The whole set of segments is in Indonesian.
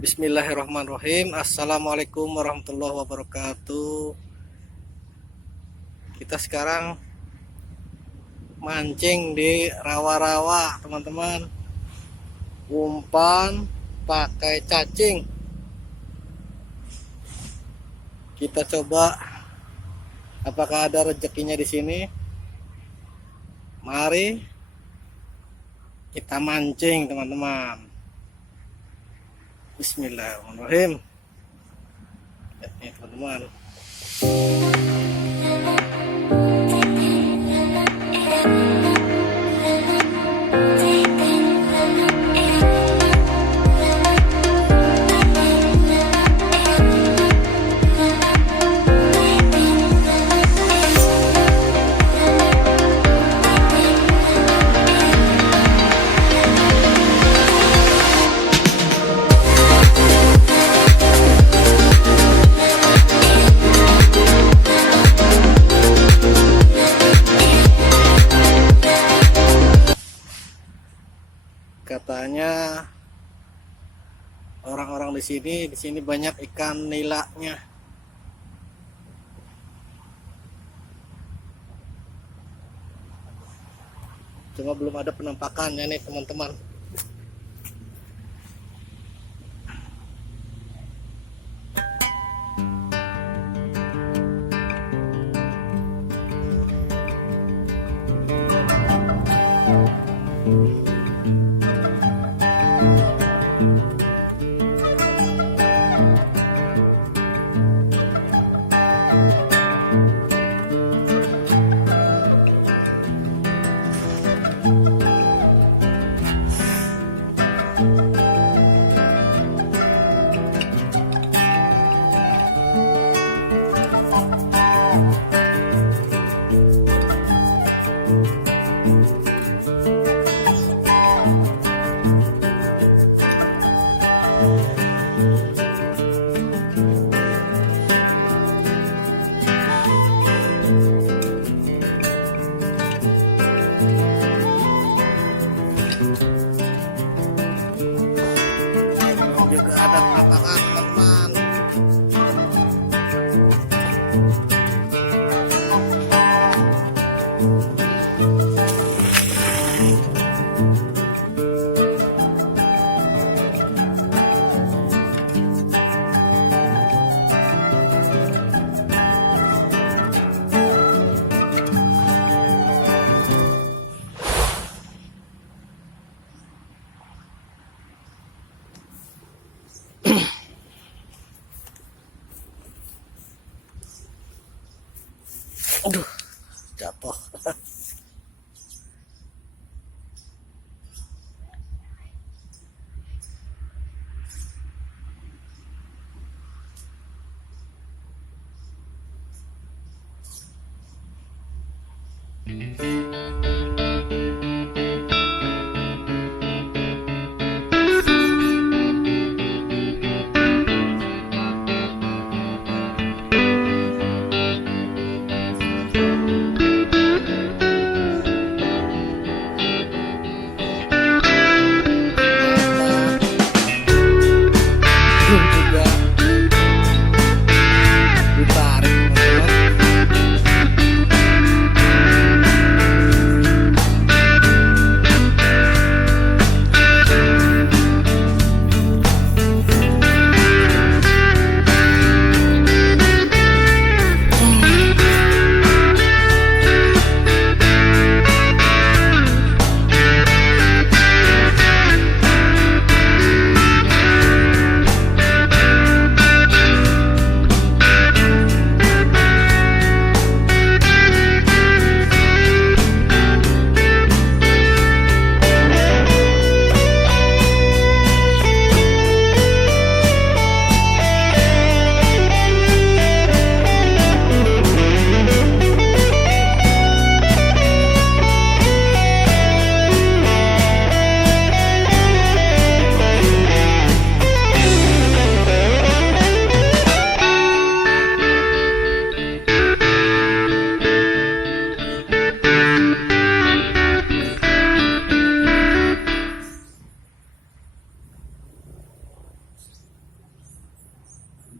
Bismillahirrahmanirrahim. Assalamualaikum warahmatullahi wabarakatuh. Kita sekarang mancing di rawa-rawa, teman-teman. Umpan pakai cacing. Kita coba apakah ada rezekinya di sini. Mari kita mancing, teman-teman. Bismillahirrahmanirrahim. Ini teman-teman. Katanya orang-orang di sini banyak ikan nilanya. Cuma belum ada penampakannya nih, teman-teman. Juga ada penampakan, teman-teman.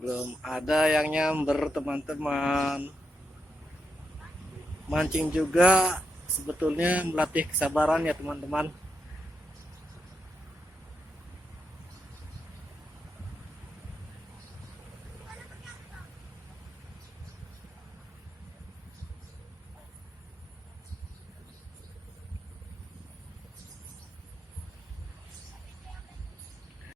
Belum ada yang nyamber teman-teman. Mancing juga sebetulnya melatih kesabaran ya teman-teman.